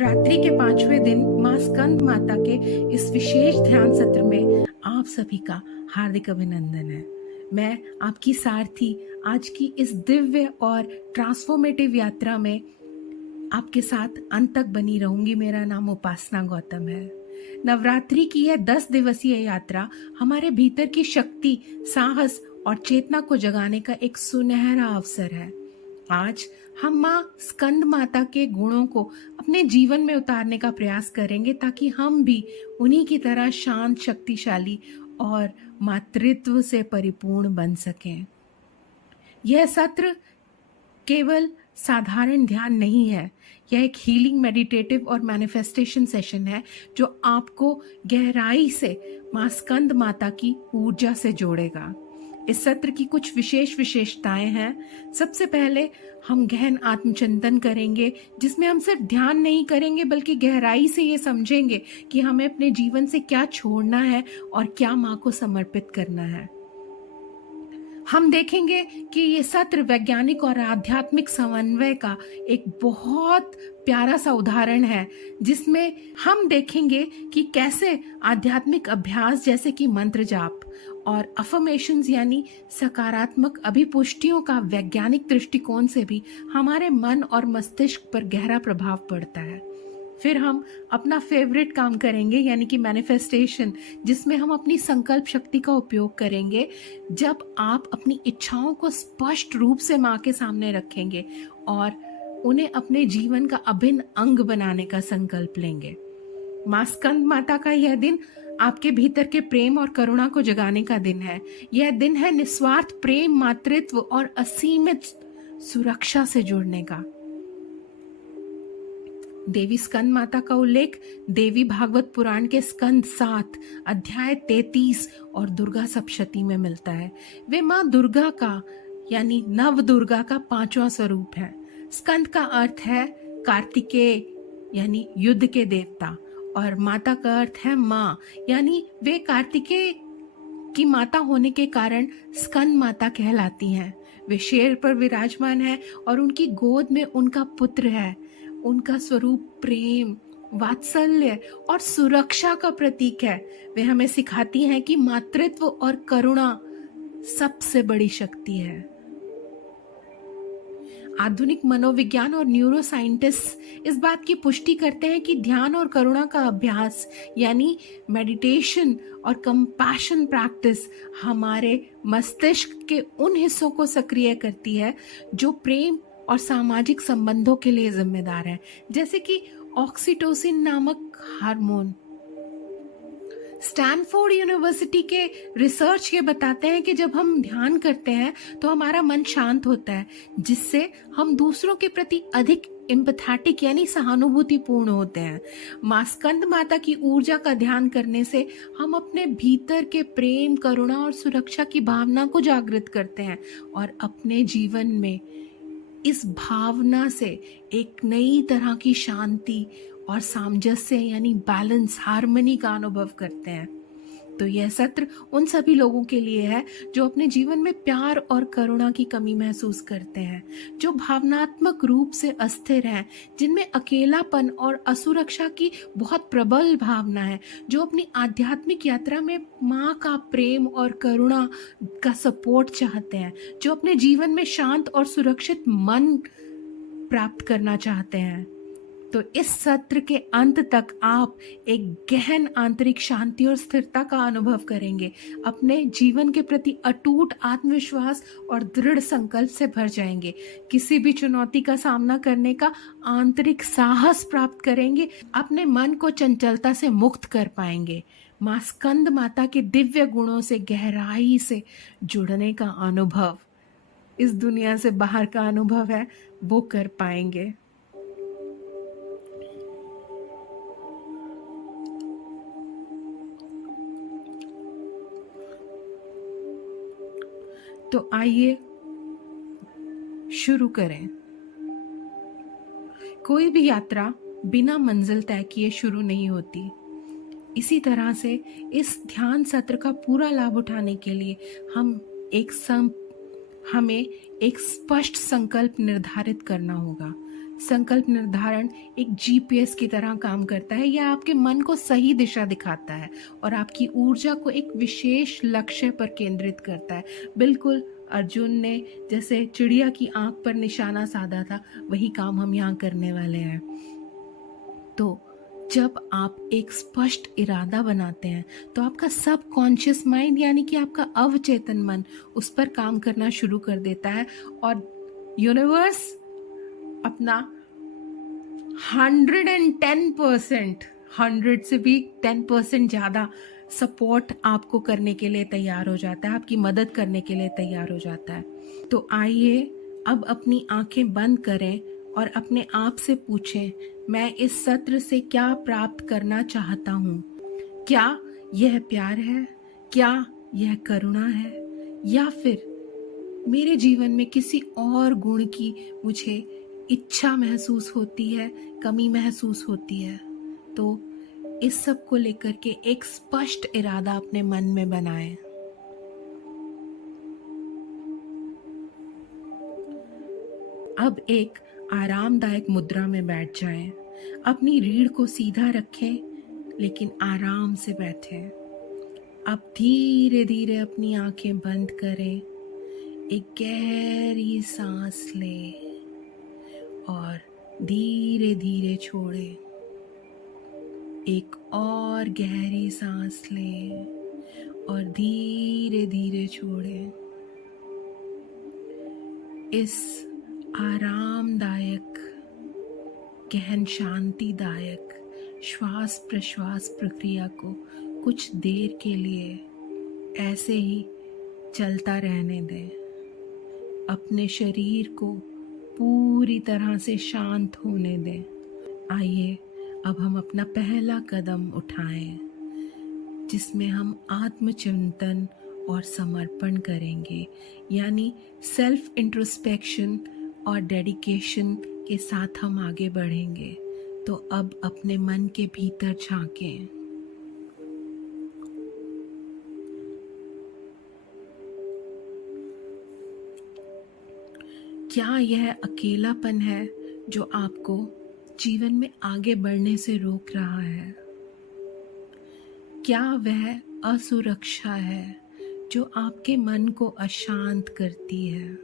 रात्रि के 5वें दिन माँ स्कंद माता के इस विशेष ध्यान सत्र में आप सभी का हार्दिक अभिनंदन है। मैं आपकी सारथी आज की इस दिव्य और ट्रांसफॉर्मेटिव यात्रा में आपके साथ अंत तक बनी रहूंगी। मेरा नाम उपासना गौतम है। नवरात्रि की यह 10 दिवसीय यात्रा हमारे भीतर की शक्ति, साहस और चेतना को जगाने का एक सुनहरा अवसर है। आज हम माँ स्कंद माता के गुणों को अपने जीवन में उतारने का प्रयास करेंगे ताकि हम भी उन्हीं की तरह शांत, शक्तिशाली और मातृत्व से परिपूर्ण बन सकें। यह सत्र केवल साधारण ध्यान नहीं है, यह एक हीलिंग, मेडिटेटिव और मैनिफेस्टेशन सेशन है जो आपको गहराई से माँ स्कंद माता की ऊर्जा से जोड़ेगा। इस सत्र की कुछ विशेषताएं हैं। सबसे पहले हम गहन आत्मचिंतन करेंगे, जिसमें हम सिर्फ ध्यान नहीं करेंगे बल्कि गहराई से ये समझेंगे कि हमें अपने जीवन से क्या छोड़ना है और क्या माँ को समर्पित करना है। हम देखेंगे कि ये सत्र वैज्ञानिक और आध्यात्मिक समन्वय का एक बहुत प्यारा सा उदाहरण है, जिसमें हम देखेंगे कि कैसे आध्यात्मिक अभ्यास जैसे कि मंत्र जाप और अफर्मेशंस यानी सकारात्मक अभिपुष्टियों का वैज्ञानिक दृष्टिकोण से भी हमारे मन और मस्तिष्क पर गहरा प्रभाव पड़ता है। फिर हम अपना फेवरेट काम करेंगे यानी कि मैनिफेस्टेशन, जिसमें हम अपनी संकल्प शक्ति का उपयोग करेंगे। जब आप अपनी इच्छाओं को स्पष्ट रूप से माँ के सामने रखेंगे और उन्हें अपने जीवन का अभिन्न अंग बनाने का संकल्प लेंगे। माँ स्कंद माता का यह दिन आपके भीतर के प्रेम और करुणा को जगाने का दिन है। यह दिन है निस्वार्थ प्रेम, मातृत्व और असीमित सुरक्षा से जुड़ने का। देवी स्कंद माता का उल्लेख देवी भागवत पुराण के स्कंद 7 अध्याय 33 और दुर्गा सप्तशती में मिलता है। वे माँ दुर्गा का यानी नव दुर्गा का 5वां स्वरूप है। स्कंद का अर्थ है कार्तिकेय यानी युद्ध के देवता, और माता का अर्थ है माँ, यानी वे कार्तिकेय की माता होने के कारण स्कंद माता कहलाती हैं। वे शेर पर विराजमान है और उनकी गोद में उनका पुत्र है। उनका स्वरूप प्रेम, वात्सल्य और सुरक्षा का प्रतीक है। वे हमें सिखाती हैं कि मातृत्व और करुणा सबसे बड़ी शक्ति है। आधुनिक मनोविज्ञान और न्यूरो साइंटिस्ट इस बात की पुष्टि करते हैं कि ध्यान और करुणा का अभ्यास यानी मेडिटेशन और कंपैशन प्रैक्टिस हमारे मस्तिष्क के उन हिस्सों को सक्रिय करती है जो प्रेम और सामाजिक संबंधों के लिए जिम्मेदार है, जैसे कि ऑक्सीटोसिन नामक हार्मोन। स्टैनफोर्ड यूनिवर्सिटी के रिसर्च ये बताते हैं कि जब हम ध्यान करते हैं तो हमारा मन शांत होता है, जिससे हम दूसरों के प्रति अधिक एम्पैथेटिक यानी सहानुभूतिपूर्ण होते हैं। माँ स्कंद माता की ऊर्जा का ध्यान करने से हम अपने भीतर के प्रेम, करुणा और सुरक्षा की भावना को जागृत करते हैं और अपने जीवन में इस भावना से एक नई तरह की शांति और सामंजस्य यानी बैलेंस, हार्मनी का अनुभव करते हैं। तो यह सत्र उन सभी लोगों के लिए है जो अपने जीवन में प्यार और करुणा की कमी महसूस करते हैं, जो भावनात्मक रूप से अस्थिर हैं, जिनमें अकेलापन और असुरक्षा की बहुत प्रबल भावना है, जो अपनी आध्यात्मिक यात्रा में माँ का प्रेम और करुणा का सपोर्ट चाहते हैं, जो अपने जीवन में शांत और सुरक्षित मन प्राप्त करना चाहते हैं। तो इस सत्र के अंत तक आप एक गहन आंतरिक शांति और स्थिरता का अनुभव करेंगे, अपने जीवन के प्रति अटूट आत्मविश्वास और दृढ़ संकल्प से भर जाएंगे, किसी भी चुनौती का सामना करने का आंतरिक साहस प्राप्त करेंगे, अपने मन को चंचलता से मुक्त कर पाएंगे। माँ स्कंद माता के दिव्य गुणों से गहराई से जुड़ने का अनुभव, इस दुनिया से बाहर का अनुभव है, वो कर पाएंगे। तो आइए शुरू करें। कोई भी यात्रा बिना मंजिल तय किए शुरू नहीं होती। इसी तरह से इस ध्यान सत्र का पूरा लाभ उठाने के लिए हमें एक स्पष्ट संकल्प निर्धारित करना होगा। संकल्प निर्धारण एक जीपीएस की तरह काम करता है। यह आपके मन को सही दिशा दिखाता है और आपकी ऊर्जा को एक विशेष लक्ष्य पर केंद्रित करता है। बिल्कुल अर्जुन ने जैसे चिड़िया की आंख पर निशाना साधा था, वही काम हम यहाँ करने वाले हैं। तो जब आप एक स्पष्ट इरादा बनाते हैं तो आपका सब कॉन्शियस माइंड यानी कि आपका अवचेतन मन उस पर काम करना शुरू कर देता है और यूनिवर्स अपना 110%, 100 से भी 10% ज़्यादा सपोर्ट आपको करने के लिए तैयार हो जाता है, आपकी मदद करने के लिए तैयार हो जाता है। तो आइए अब अपनी आंखें बंद करें और अपने आप से पूछें, मैं इस सत्र से क्या प्राप्त करना चाहता हूँ? क्या यह प्यार है? क्या यह करुणा है? या फिर मेरे जीवन में किसी और गुण की मुझे इच्छा महसूस होती है, कमी महसूस होती है? तो इस सब को लेकर के एक स्पष्ट इरादा अपने मन में बनाएं। अब एक आरामदायक मुद्रा में बैठ जाएं। अपनी रीढ़ को सीधा रखें, लेकिन आराम से बैठें। अब धीरे धीरे अपनी आंखें बंद करें, एक गहरी सांस लें और धीरे धीरे छोड़ें। एक और गहरी सांस लें और धीरे धीरे छोड़ें। इस आरामदायक, गहन शांतिदायक श्वास प्रश्वास प्रक्रिया को कुछ देर के लिए ऐसे ही चलता रहने दें। अपने शरीर को पूरी तरह से शांत होने दें। आइए अब हम अपना पहला कदम उठाएं, जिसमें हम आत्मचिंतन और समर्पण करेंगे, यानी सेल्फ इंट्रोस्पेक्शन और डेडिकेशन के साथ हम आगे बढ़ेंगे। तो अब अपने मन के भीतर झांकें। क्या यह अकेलापन है जो आपको जीवन में आगे बढ़ने से रोक रहा है? क्या वह असुरक्षा है जो आपके मन को अशांत करती है?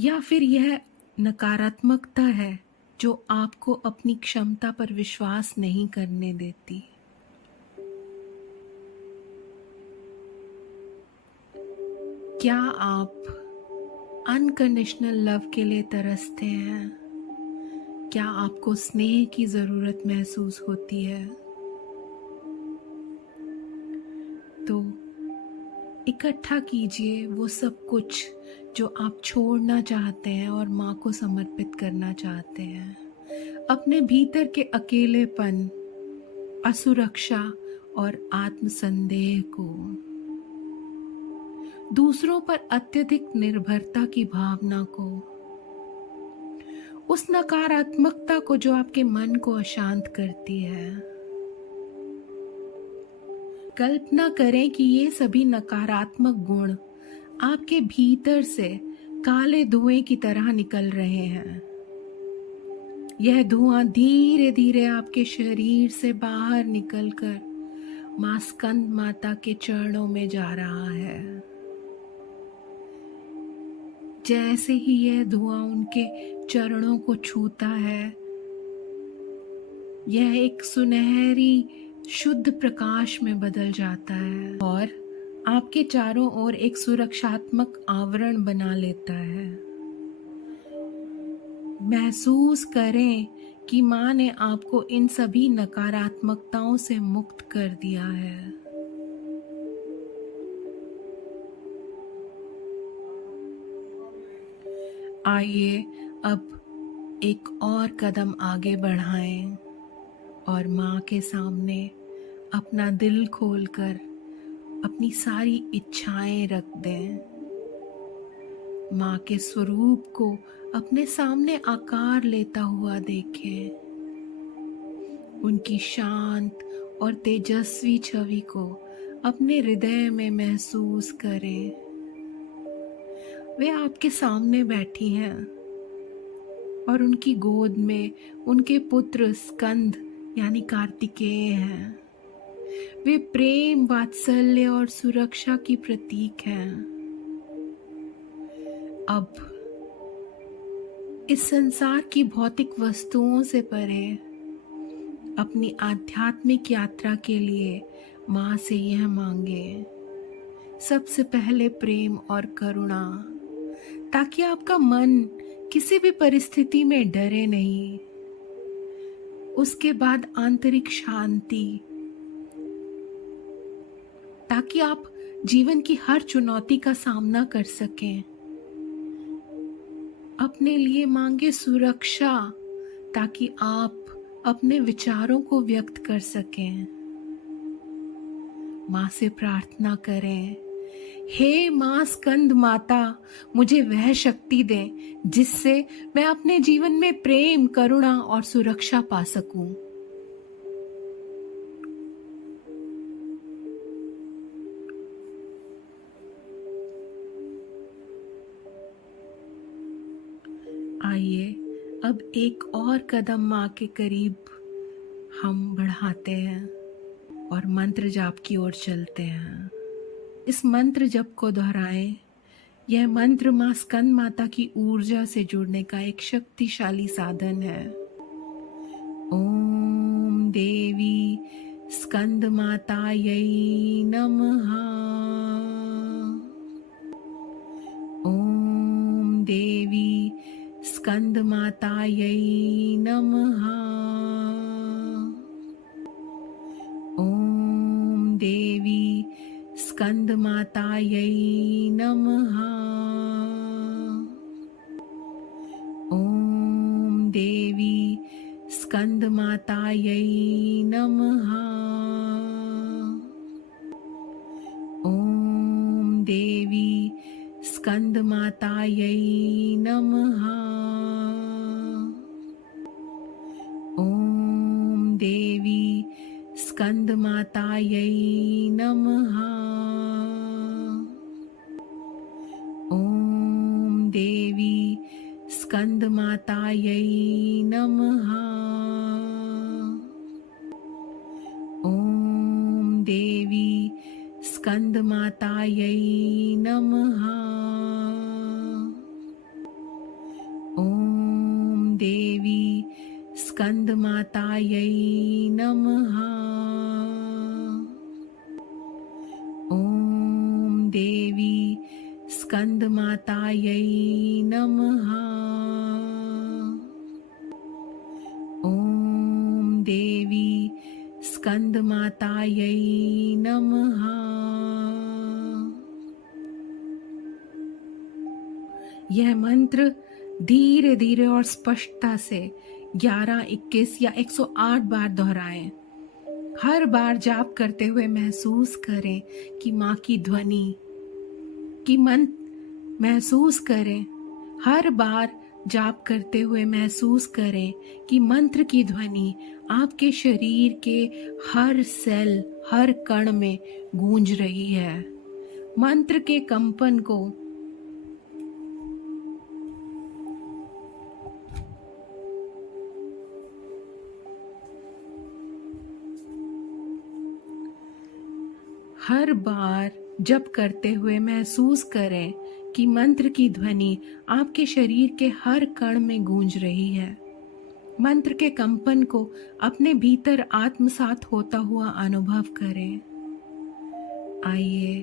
या फिर यह नकारात्मकता है जो आपको अपनी क्षमता पर विश्वास नहीं करने देती? क्या आप अनकंडीशनल लव के लिए तरसते हैं? क्या आपको स्नेह की जरूरत महसूस होती है? तो इकट्ठा कीजिए वो सब कुछ जो आप छोड़ना चाहते हैं और माँ को समर्पित करना चाहते हैं। अपने भीतर के अकेलेपन, असुरक्षा और आत्मसंदेह को, दूसरों पर अत्यधिक निर्भरता की भावना को, उस नकारात्मकता को जो आपके मन को अशांत करती है। कल्पना करें कि ये सभी नकारात्मक गुण आपके भीतर से काले धुएं की तरह निकल रहे हैं। यह धुआं धीरे धीरे आपके शरीर से बाहर निकलकर मां स्कंद माता के चरणों में जा रहा है। जैसे ही यह धुआं उनके चरणों को छूता है, यह एक सुनहरी शुद्ध प्रकाश में बदल जाता है और आपके चारों ओर एक सुरक्षात्मक आवरण बना लेता है। महसूस करें कि माँ ने आपको इन सभी नकारात्मकताओं से मुक्त कर दिया है। आइए अब एक और कदम आगे बढ़ाएं और माँ के सामने अपना दिल खोलकर अपनी सारी इच्छाएं रख दें। माँ के स्वरूप को अपने सामने आकार लेता हुआ देखें। उनकी शांत और तेजस्वी छवि को अपने हृदय में महसूस करें। वे आपके सामने बैठी हैं और उनकी गोद में उनके पुत्र स्कंद यानी कार्तिकेय हैं। वे प्रेम, वात्सल्य और सुरक्षा की प्रतीक हैं। अब इस संसार की भौतिक वस्तुओं से परे अपनी आध्यात्मिक यात्रा के लिए माँ से यह मांगे, सबसे पहले प्रेम और करुणा, ताकि आपका मन किसी भी परिस्थिति में डरे नहीं। उसके बाद आंतरिक शांति, ताकि आप जीवन की हर चुनौती का सामना कर सकें। अपने लिए मांगे सुरक्षा, ताकि आप अपने विचारों को व्यक्त कर सकें। माँ से प्रार्थना करें, हे माँ स्कंद माता, मुझे वह शक्ति दें जिससे मैं अपने जीवन में प्रेम, करुणा और सुरक्षा पा सकूं। आइए अब एक और कदम माँ के करीब हम बढ़ाते हैं और मंत्र जाप की ओर चलते हैं। इस मंत्र जप को दोहराएं। यह मंत्र माँ स्कंद माता की ऊर्जा से जुड़ने का एक शक्तिशाली साधन है। ओम देवी स्कंद मातायै नमः। ओम देवी स्कंद मातायै नमः। ओम देवी स्कंद मातायै नमः। ओम देवी स्कंद मातायै नमः। ओम देवी स्कंद मातायै नमः। ओम देवी स्कंद मातायै नमः। ओम देवी स्कंद मातायै नमः। ओम देवी स्कंद मातायै नमः। ओम देवी स्कंद मातायै नमः। ओम देवी स्कंद मातायै नमः। ओम देवी स्कंद मातायै नमः। यह मंत्र धीरे धीरे और स्पष्टता से 11, 21 या 108 बार दोहराएं। हर बार जाप करते हुए महसूस करें कि माँ की ध्वनि की मन महसूस करें। हर बार जाप करते हुए महसूस करें कि मंत्र की ध्वनि आपके शरीर के हर सेल, हर कण में गूंज रही है। मंत्र के कंपन को हर बार जप करते हुए महसूस करें कि मंत्र की ध्वनि आपके शरीर के हर कण में गूंज रही है। मंत्र के कंपन को अपने भीतर आत्मसात होता हुआ अनुभव करें। आइए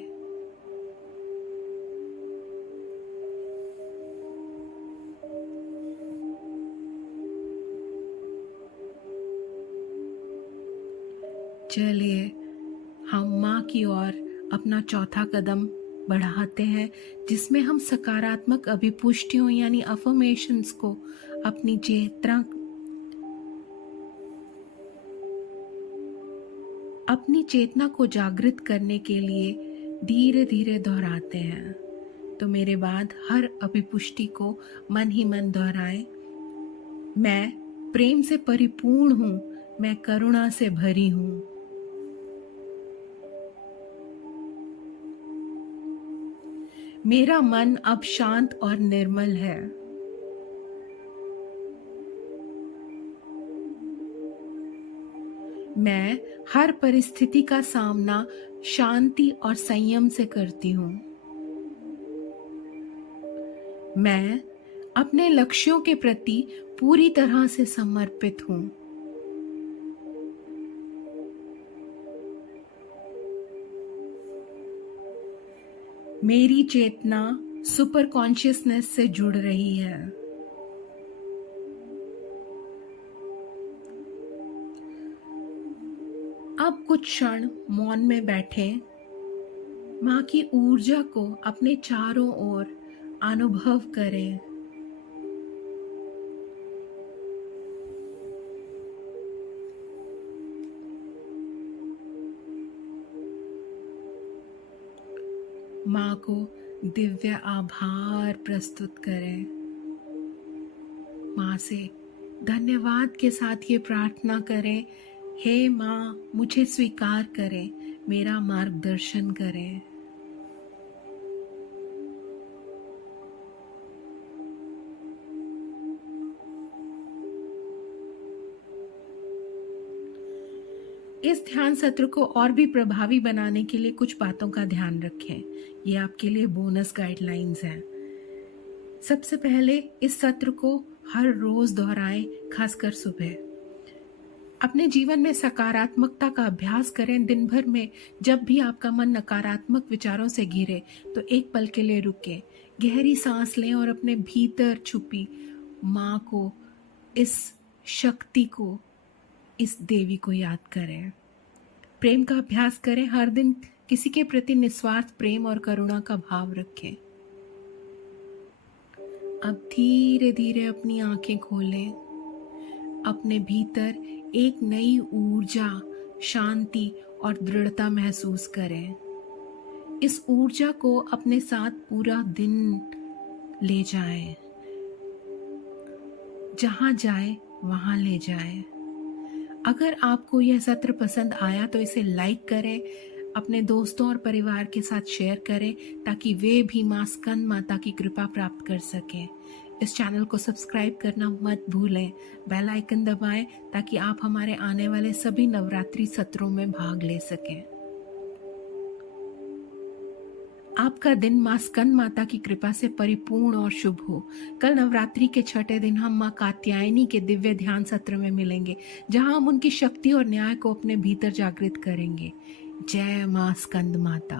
चलिए हम माँ की ओर अपना चौथा कदम बढ़ाते हैं, जिसमें हम सकारात्मक अभिपुष्टियों यानी अफर्मेशंस को अपनी चेतना को जागृत करने के लिए धीरे धीरे दोहराते हैं। तो मेरे बाद हर अभिपुष्टि को मन ही मन दोहराएं। मैं प्रेम से परिपूर्ण हूँ, मैं करुणा से भरी हूँ। मेरा मन अब शांत और निर्मल है। मैं हर परिस्थिति का सामना शांति और संयम से करती हूँ। मैं अपने लक्ष्यों के प्रति पूरी तरह से समर्पित हूँ। मेरी चेतना सुपर कॉन्शियसनेस से जुड़ रही है। अब कुछ क्षण मौन में बैठे माँ की ऊर्जा को अपने चारों ओर अनुभव करें। माँ को दिव्य आभार प्रस्तुत करें। माँ से धन्यवाद के साथ ये प्रार्थना करें, हे माँ, मुझे स्वीकार करें, मेरा मार्गदर्शन करें। इस ध्यान सत्र को और भी प्रभावी बनाने के लिए कुछ बातों का ध्यान रखें। ये आपके लिए बोनस गाइडलाइंस हैं। सबसे पहले इस सत्र को हर रोज दोहराएं, खासकर सुबह। अपने जीवन में सकारात्मकता का अभ्यास करें। दिन भर में जब भी आपका मन नकारात्मक विचारों से घिरे तो एक पल के लिए रुकें, गहरी सांस लें और अपने भीतर छुपी माँ को, इस शक्ति को, इस देवी को याद करें। प्रेम का अभ्यास करें। हर दिन किसी के प्रति निस्वार्थ प्रेम और करुणा का भाव रखें। अब धीरे धीरे अपनी आंखें खोलें। अपने भीतर एक नई ऊर्जा, शांति और दृढ़ता महसूस करें। इस ऊर्जा को अपने साथ पूरा दिन ले जाएं। जहां जाए वहां ले जाएं। अगर आपको यह सत्र पसंद आया तो इसे लाइक करें, अपने दोस्तों और परिवार के साथ शेयर करें ताकि वे भी माँ स्कंद माता की कृपा प्राप्त कर सकें। इस चैनल को सब्सक्राइब करना मत भूलें। बेल आइकन दबाएं ताकि आप हमारे आने वाले सभी नवरात्रि सत्रों में भाग ले सकें। आपका दिन माँ स्कंद माता की कृपा से परिपूर्ण और शुभ हो। कल नवरात्रि के छठे दिन हम माँ कात्यायनी के दिव्य ध्यान सत्र में मिलेंगे, जहां हम उनकी शक्ति और न्याय को अपने भीतर जागृत करेंगे। जय माँ स्कंद माता।